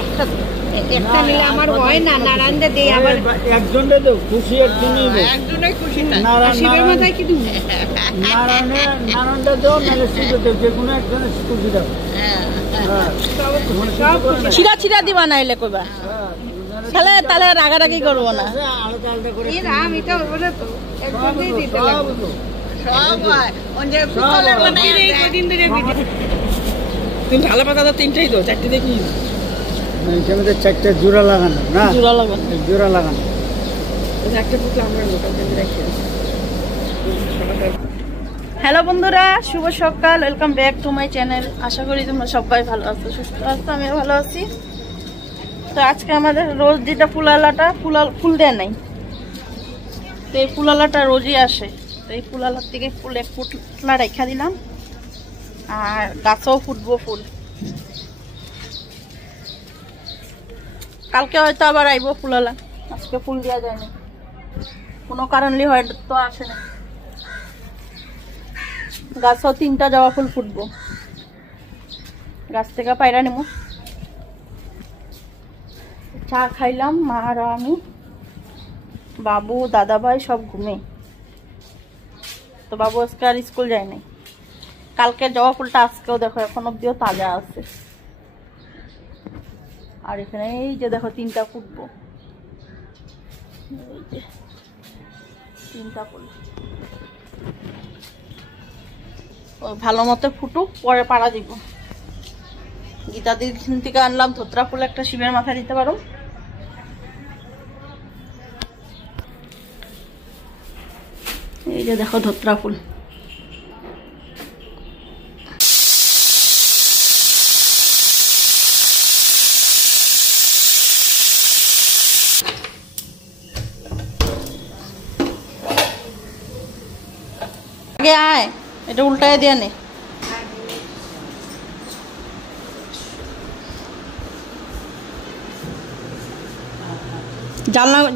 একটা একটা নিলে আমার হয় না, নারায়ণদে দেই আবার একজনটা তো খুশি, একজনই খুশি না। শিবের মাথায় কি দিব? নারায়ণটা দাও, নাহলে শিবে দাও, যে কোনো একজনের খুশি দাও। ছিড়া ছিড়া দিবা না এলে কইবা, তাহলে তাহলে রাগারাগি করবো না। আলাদা আলাদা করে রাম এটা বলে তো একজনই দিতে লাগবে। সব হয় ওই পিতলের বানাই এই কদিন ধরে ভিডিও। তুমি ভালো পাতা তো তিনটাই দাও, চারটে দেখি এখানে চারটা জোড়া লাগানো না, জোড়া লাগানো, জোড়া লাগানো। চারটে পুতলা আমরা লোকাল থেকে রাখি। হ্যালো বন্ধুরা, শুভ সকাল, welcome back to my channel. আশা করি তোমরা সবাই ভালো আছো, সুস্থ আছো, আমিও ভালো আছি। তো আজকে আমাদের রোজ যেটা ফুলালাটা ফুল দেয় নাই, তো এই ফুলালাটা রোজই আসে। তো এই ফুলালার থেকে ফুল এক ফুটলা রেখা দিলাম, আর গাছও ফুটবো ফুল। কালকে হয়তো আবার আইবো ফুলালা, আজকে ফুল দেওয়া যায়নি, কোনো কারণে হয়তো আসে না। গাছও 3টা জবা ফুল ফুটবো, গাছ থেকে পায়রা নেবো। চা খাইলাম মা আর আমি, বাবু দাদা ভাই সব ঘুমে। তো বাবু আজকে আর স্কুল যায় নাই। কালকে জবা ফুলটা আজকেও দেখো এখন অব্দিও তাজা আছে। আর এখানে এই যে দেখো 3টা ফুটবো, এই যে 3টা ফুল। ভালো মতো ফুটুক, পরে পাড়া দিব। গীতাদির থেকে আনলাম ধোত্রা ফুল, একটা শিবের মাথায় দিতে পারো। এই যে দেখো ধোত্রা ফুল। আগে আয়, এটা উল্টায় দিয়ে নে।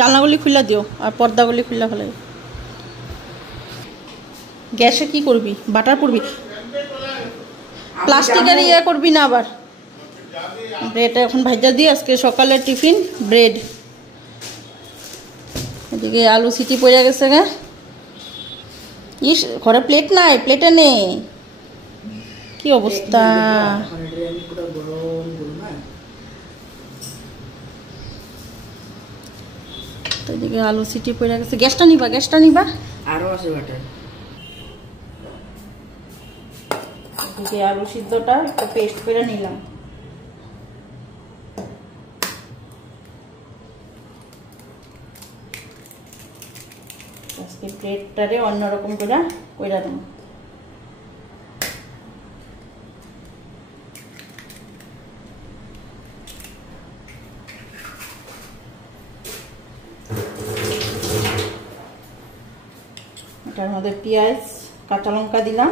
জানলাগুলি খুলে দিও, আর পর্দাগুলি খুলে ফেলে। গ্যাসে কি করবি? বাটার করবি? প্লাস্টিকের ইয়ে করবি না আবার? ব্রেড এখন ভাজা দিয়ে আজকে সকালে টিফিন ব্রেড। এদিকে আলু সিটি পড়ে গেছে গা। ইস, ঘরে প্লেট নাই, প্লেটে নে। কি অবস্থা! এদিকে আলু সিটি পড়ে গেছে। গ্যাসটা নিবা, গ্যাসটা নিবা। আরো আছে বাটার। এদিকে আলু সিদ্ধটা একটু পেস্ট করে নিলাম। আজকে ব্রেডটারে অন্যরকম করে কইরা দেবো। এটার মধ্যে পেঁয়াজ কাঁচা লঙ্কা দিলাম,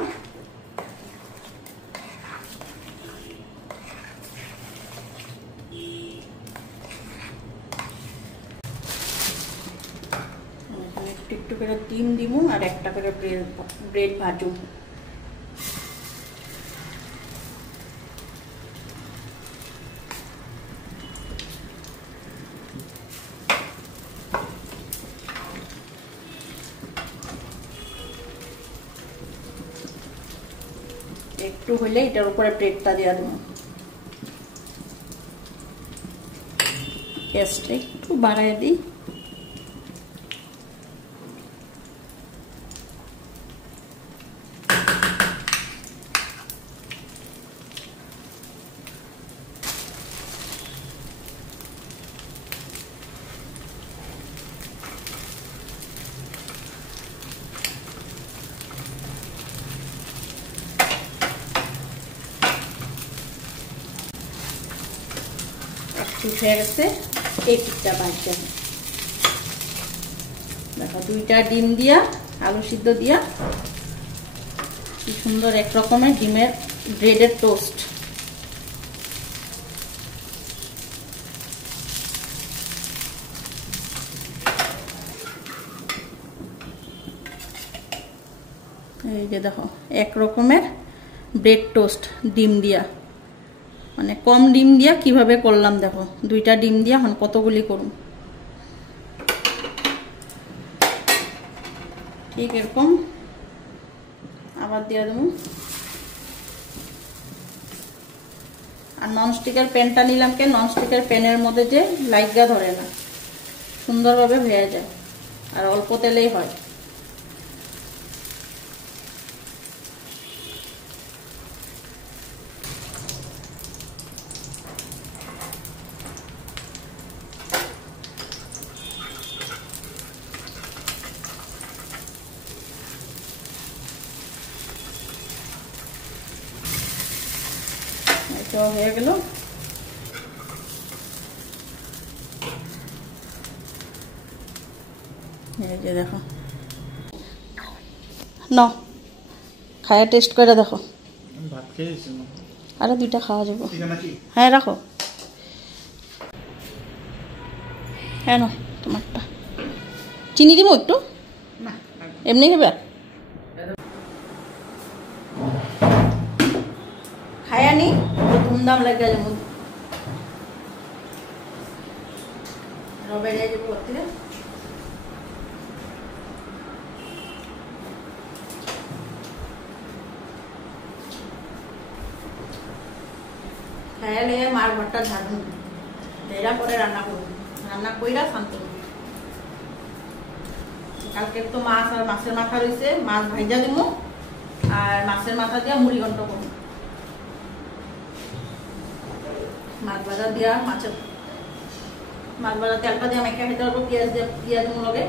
একটু করে ডিম দিব, আর একটা করে ব্রেড ভাজু। একটু হইলে এটার উপরে ব্রেডটা দিয়ে দেবো। গ্যাসটা একটু বাড়ায় দিই। উঠে গেছে, এই পিঠটা বাজতে হবে। দেখো 2টা ডিম দিয়া, আলু সিদ্ধ দিয়া, কি সুন্দর এক রকমের ডিমের ব্রেডের টোস্ট। এই যে দেখো এক রকমের ব্রেড টোস্ট ডিম দিয়া। মানে কম ডিম দিয়া কিভাবে করলাম দেখো, 2টা ডিম দিয়া এখন কতগুলি করুন। ঠিক এরকম আবার দিয়ে দেবো। আর ননস্টিকের প্যানটা নিলাম কেন, ননস্টিকের প্যানের মধ্যে যে লাইগা ধরে না, সুন্দরভাবে হয়ে যায় আর অল্প তেলেই হয়। হয়ে গেল। এই যে দেখো, নাও খায়া টেস্ট করে দেখো। ভাত খেয়েছি, আরো 2টা খাওয়া যাবো। হ্যাঁ রাখো, হ্যাঁ না তোমারটা। চিনি দিব একটু, এমনি খাবে? খায়া নি ধুমধাম লাগে যাবো, বেরিয়ে যাবো ঘর থেকে। খায়া নিয়ে মার ঘরটা ঝাড়ু দেরা পরে রান্না করবো, রান্না কইরা শান্ত। কালকে তো মাছ আর মাছের মাথা রয়েছে, মাছ ভাইজা দিব আর মাছের মাথা দিয়া মুড়ি ঘন্ট করবো। মাছ ভাজা দিয়া মাছ ভাজা তেলটা দিয়ে মেখে খেতে পারবো, পেঁয়াজ দিয়ে, পেঁয়াজ লগে।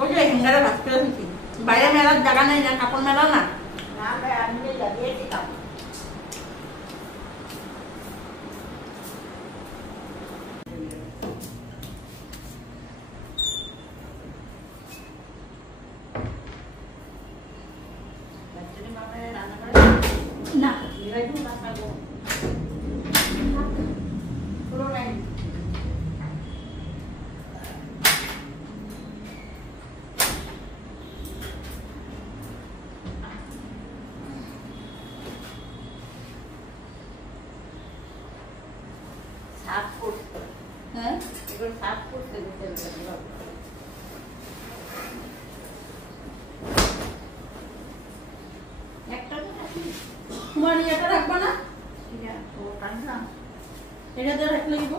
ওই যে হ্যাঙ্গারে ভাত করে দিচ্ছি, বাইরে মেলার জায়গা নাই না, কাপড় মেলা না। না তোমার ইয়েটা রাখবা না, এটা দিয়ে রাখলে দিব।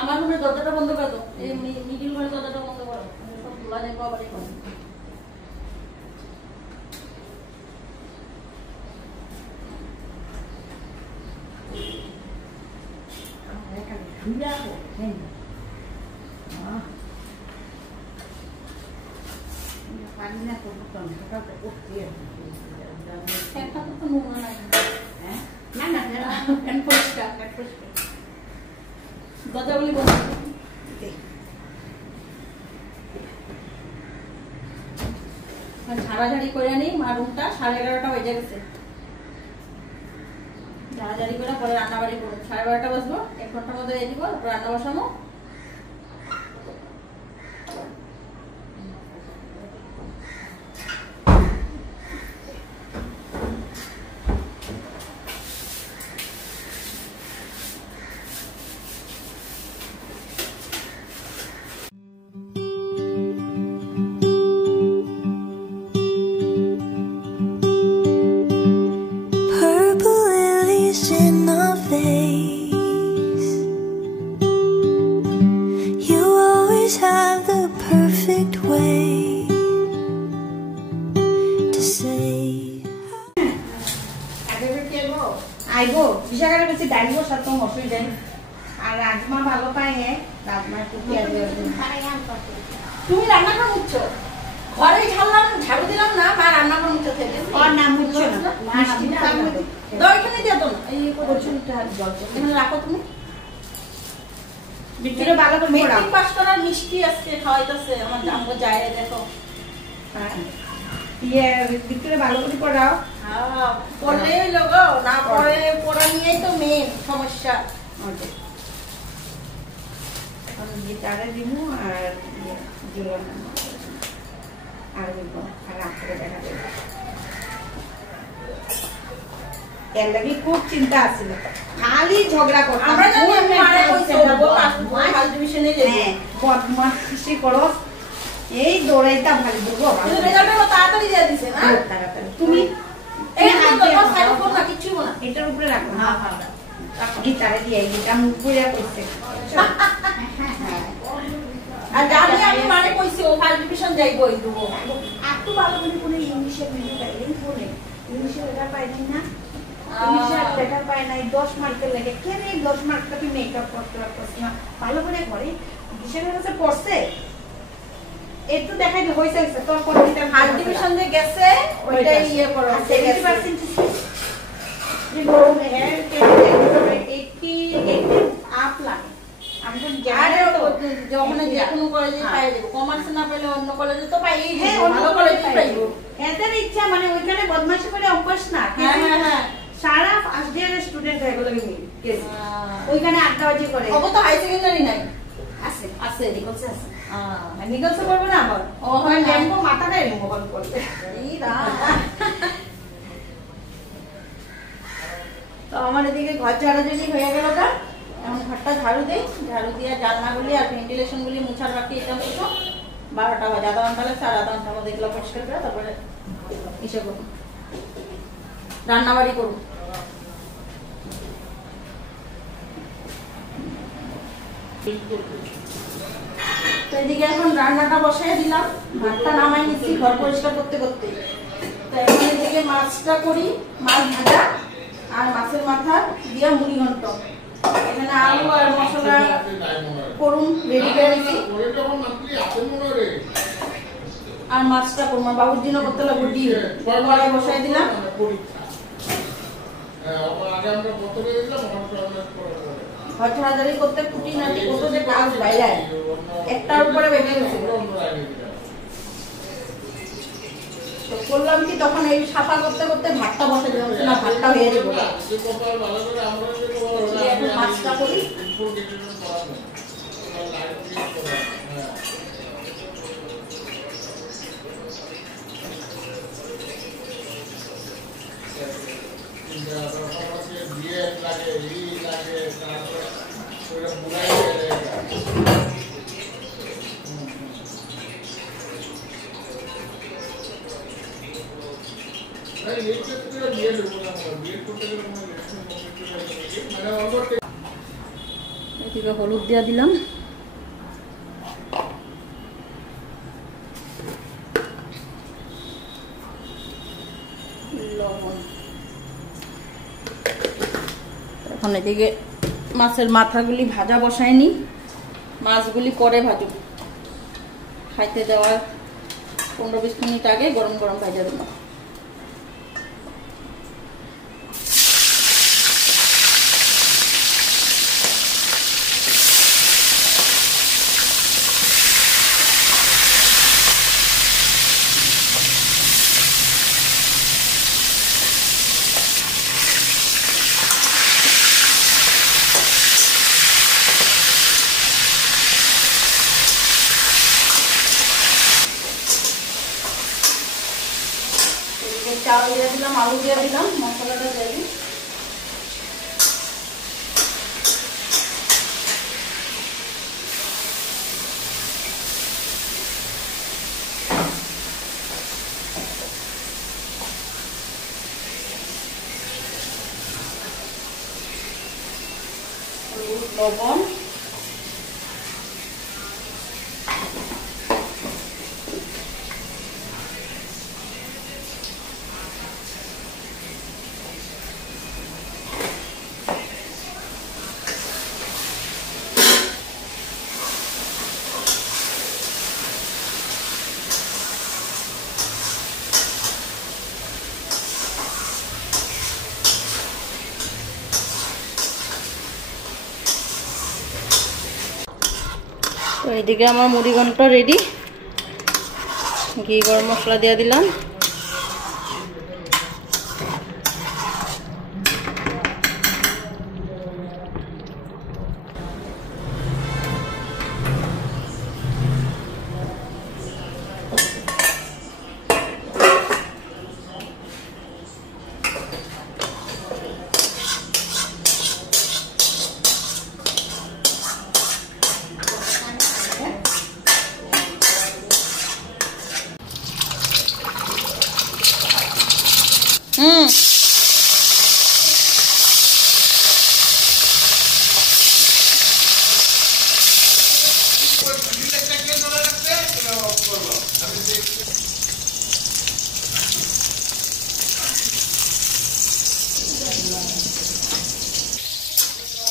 আমার রুমের দরজাটা বন্ধ করে দাও, এই মিডিল ঘরের দরজাটা বন্ধ করো, সব খোলা যাবো আবার। দরজাগুলি বন্ধ ঝাড়াঝাড়ি করে নি। মা রুমটা 11:30 বেজে গেছে, ঝাড়াঝাড়ি করে পরে রান্নাবাড়ি করবো। 12:30 বসবো, 1 ঘন্টার মধ্যে দিয়ে দিব, তারপর রান্না বসাবো। আইবো বিশাখারে বেশি ডাইব সাথে অসুবিধা নেই। আর রাজমা ভালো পায়, রাজমা একটু পেঁয়াজ তুমি রান্না করে মুছছো, ঘরে ঝাড়লাম, ঝাড়ু দিলাম না, মা রান্না করে মুছতে থেকে না মুছছো না, ওইখানে দিয়ে দাও না, এই জল এখানে রাখো তুমি। ভিতরে ভালো করে পড়াও। মেট্রিক পাস করার মিষ্টি আজকে খাওয়াইতেছে আমার জামগো যায় দেখো। হ্যাঁ ইয়ে ভিতরে ভালো করে পড়াও। হ্যাঁ পড়লেই লোগো, না পড়ে পড়া নিয়েই তো মেন সমস্যা। ওকে এখন গিটারে দিমু আর জীবন আর দিব আর রাত্রে দেখা যাবে। এর লাগি খুব চিন্তা আছিল, খালি ঝগড়া করতাম। আমরা জানি আমি মারে কইছে ও ফার্স্ট ডিভিশনে যাই। হ্যাঁ বদমাশি করস, এই দৌড়াইতা ভালো বলবো। কিন্তু রেজাল্টটা তাড়াতাড়ি দিয়ে দিছে না। তুমি এই তো তো সাইড করো না, কিচ্ছু না। এটার উপরে রাখো। হ্যাঁ হ্যাঁ গিটারে দিয়ে গিটার মুখ পুরা করছে। আর জানি আমি মানে কইছি ও ফার্স্ট ডিভিশন যাইবই দেবো। এত ভালো করে কোনো ইংলিশের মেয়ে পাইলেই বলে ইংলিশের এটা পাইনি না, ইংলিশের এটা পাই নাই 10 মার্কের লাগে। কেন এই 10 মার্কটা তুমি মেকআপ করতে পারছ না? ভালো করে করে ইংলিশের কাছে পড়ছে একটু দেখাই হইছে তোর পড়তে ফার্স্ট ডিভিশন যে গেছে ওইটা ইয়ে করো 70% যে বড় মেয়ে 80 আপ লাগে। আমি তো আরে জানি যখন যে কোনো কলেজে পাই যাব, কমার্স না পেলে অন্য কলেজে তো পাই। হ্যাঁ ভালো কলেজে পাইবো। এদের ইচ্ছা মানে ওইখানে বদমাশি করে অভ্যাস না। হ্যাঁ হ্যাঁ হ্যাঁ সারা ফার্স্ট ইয়ারের স্টুডেন্ট এগুলো গেছে ওইখানে আড্ডাবাজি করে। ওগো তো হাই সেকেন্ডারি নাই আছে আছে। নিকলসে আছে। নিকলসে করবে না আবার ও হয় না। ল্যাম্পো মাথা দেয় মোবাইল করতে। এই রাম। তো আমার এদিকে ঘর ঝাড়াঝাড়ি হয়ে গেল গা। এখন ঘরটা ঝাড়ু দেই, ঝাড়ু দিয়ে জানলাগুলি আর ভেন্টিলেশনগুলি মুছার বাকি। এটা মুছো 12টা বাজে, আধা ঘন্টা লাগছে। আর আধা ঘন্টার মধ্যে এগুলো পরিষ্কার করে তারপরে এসে করুন রান্নাবাড়ি করুন। তো এদিকে এখন রান্নাটা বসাই দিলাম, ভাতটা নামাই নিচ্ছি ঘর পরিষ্কার করতে করতে। তো এখন এদিকে মাছটা করি, মাছ ভাজা আর মাছের মাথা দিয়া মুড়ি ঘন্ট। এখানে আলু আর মশলা করুন রেডি করে দিচ্ছি। আর মাছটা করুন, বাবুর জন্য করতে লাগবো ডিম, কড়াই বসাই দিলাম। ঘর ঝাড়াঝাড়ি করতে খুঁটি নাটি কত যে কাজ বাইরে একটার উপরে বেঁধে গেছে। তো করলাম কি তখন এই সাফা করতে করতে ভাতটা বসে দিলাম, না ভাতটা হয়ে যাবে। এখন মাছটা করি। এদিকে হলুদ দিয়া দিলাম, লবণ। এখন এদিকে মাছের মাথাগুলি ভাজা বসায়নি, মাছগুলি পরে ভাজুক। খাইতে দেওয়ার 15-20 মিনিট আগে গরম গরম ভাজা দেবো। চাল দিয়ে দিলাম, আলু দিয়ে দিলাম, মশলাটা দিয়ে দিই। লবণ, তো এইদিকে আমার মুড়ি ঘন্ট রেডি, ঘি গরম মশলা দিয়ে দিলাম।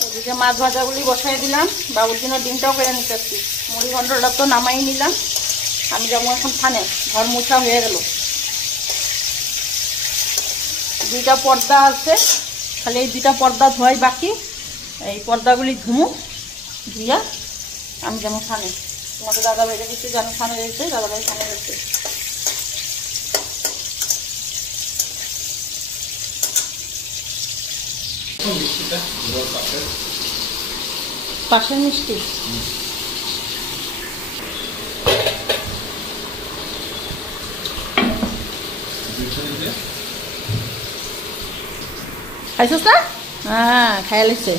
এদিকে মাছ ভাজাগুলি বসাই দিলাম, বাবুর জন্য ডিমটাও করে নিতেছি। মুড়ি ঘন্টটা তো নামাই নিলাম, আমি যেমন এখন থানে ঘর মোছা হয়ে গেল। দুইটা পর্দা আছে, খালি এই দুইটা পর্দা ধোয়াই বাকি। এই পর্দাগুলি ধুমু, ধুইয়া আমি যেমন থানে, তোমাদের দাদা বাইরে গেছে, যেন থানে রয়েছে, দাদা ভাই থানে রয়েছে। পাশের মিষ্টি খাইছিস না? হ্যাঁ, খাইয়া লিখছে।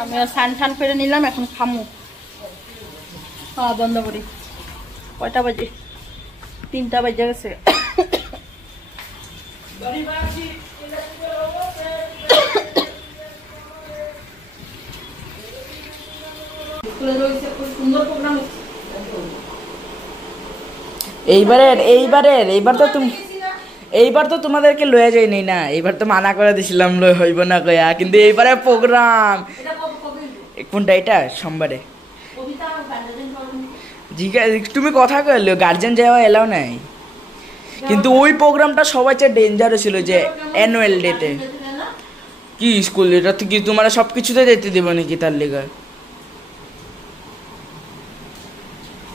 আমি স্নান টান করে নিলাম, এখন খামু। বন্ধ করি। কয়টা বাজে? 3টা বাজে গেছে। এইবার তো তোমাদেরকে লয়ে যাইনি না, এইবার তো মানা করে দিছিলাম লই হইব না কয়া, কিন্তু এইবারে প্রোগ্রাম। কোনটা এটা? সোমবারে। তুমি কথা কইলো গার্জেন যাওয়া এলাও নাই, কিন্তু ওই প্রোগ্রামটা সবাই চেয়ে ডেঞ্জার ছিল, যে অ্যানুয়াল ডেতে। কি স্কুল এটা কি তোমার সবকিছুতে যেতে দেবো নাকি তার লেগে?